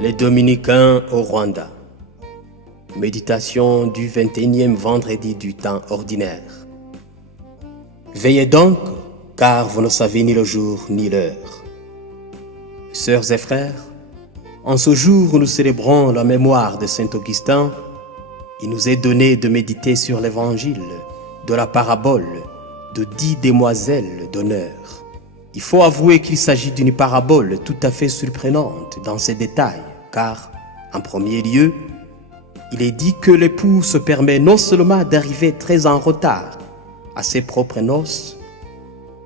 Les Dominicains au Rwanda. Méditation du 21e vendredi du temps ordinaire. Veillez donc, car vous ne savez ni le jour ni l'heure. Sœurs et frères, en ce jour où nous célébrons la mémoire de Saint Augustin, il nous est donné de méditer sur l'évangile de la parabole de 10 demoiselles d'honneur. Il faut avouer qu'il s'agit d'une parabole tout à fait surprenante dans ses détails, car, en premier lieu, il est dit que l'époux se permet non seulement d'arriver très en retard à ses propres noces,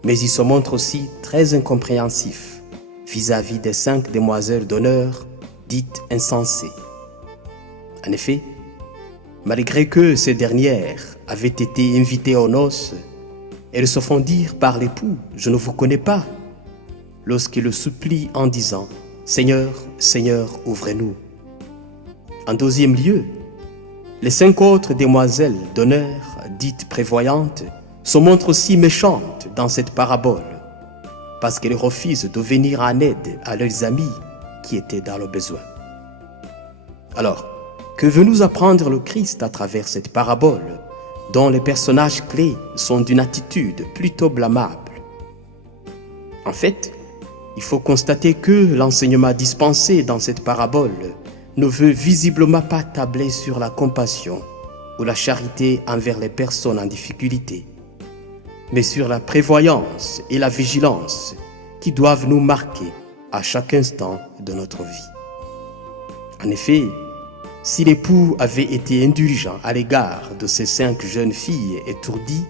mais il se montre aussi très incompréhensif vis-à-vis des 5 demoiselles d'honneur dites insensées. En effet, malgré que ces dernières avaient été invitées aux noces, elles se font dire par l'époux « Je ne vous connais pas » lorsqu'il le supplie en disant « Seigneur, Seigneur, ouvrez-nous ». En deuxième lieu, les 5 autres demoiselles d'honneur, dites prévoyantes, se montrent aussi méchantes dans cette parabole, parce qu'elles refusent de venir en aide à leurs amis qui étaient dans le besoin. Alors, que veut nous apprendre le Christ à travers cette parabole, dont les personnages clés sont d'une attitude plutôt blâmable? En fait, il faut constater que l'enseignement dispensé dans cette parabole ne veut visiblement pas tabler sur la compassion ou la charité envers les personnes en difficulté, mais sur la prévoyance et la vigilance qui doivent nous marquer à chaque instant de notre vie. En effet, si l'époux avait été indulgent à l'égard de ces 5 jeunes filles étourdies,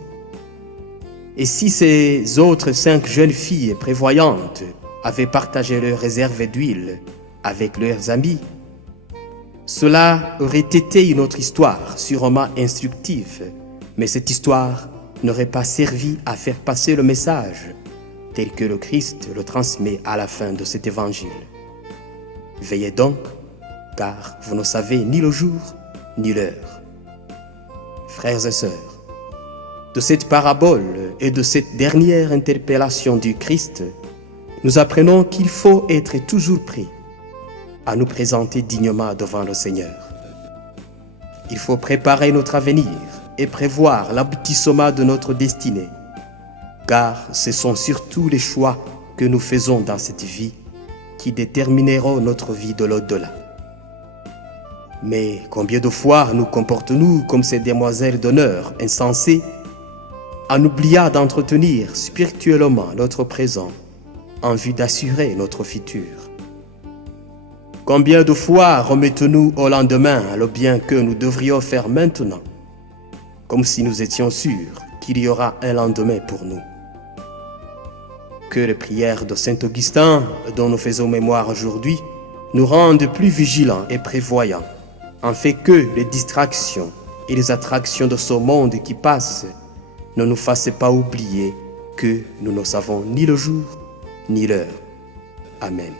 et si ces autres 5 jeunes filles prévoyantes avaient partagé leurs réserves d'huile avec leurs amis, cela aurait été une autre histoire, sûrement instructive, mais cette histoire n'aurait pas servi à faire passer le message tel que le Christ le transmet à la fin de cet évangile. Veillez donc, car vous ne savez ni le jour ni l'heure. Frères et sœurs, de cette parabole et de cette dernière interpellation du Christ, nous apprenons qu'il faut être toujours prêt à nous présenter dignement devant le Seigneur. Il faut préparer notre avenir et prévoir l'aboutissement de notre destinée, car ce sont surtout les choix que nous faisons dans cette vie qui détermineront notre vie de l'au-delà. Mais combien de fois nous comportons-nous comme ces demoiselles d'honneur insensées, en oubliant d'entretenir spirituellement notre présent en vue d'assurer notre futur? Combien de fois remettons-nous au lendemain le bien que nous devrions faire maintenant, comme si nous étions sûrs qu'il y aura un lendemain pour nous? Que les prières de Saint Augustin, dont nous faisons mémoire aujourd'hui, nous rendent plus vigilants et prévoyants, en fait que les distractions et les attractions de ce monde qui passe ne nous fassent pas oublier que nous ne savons ni le jour ni l'heure. Amen.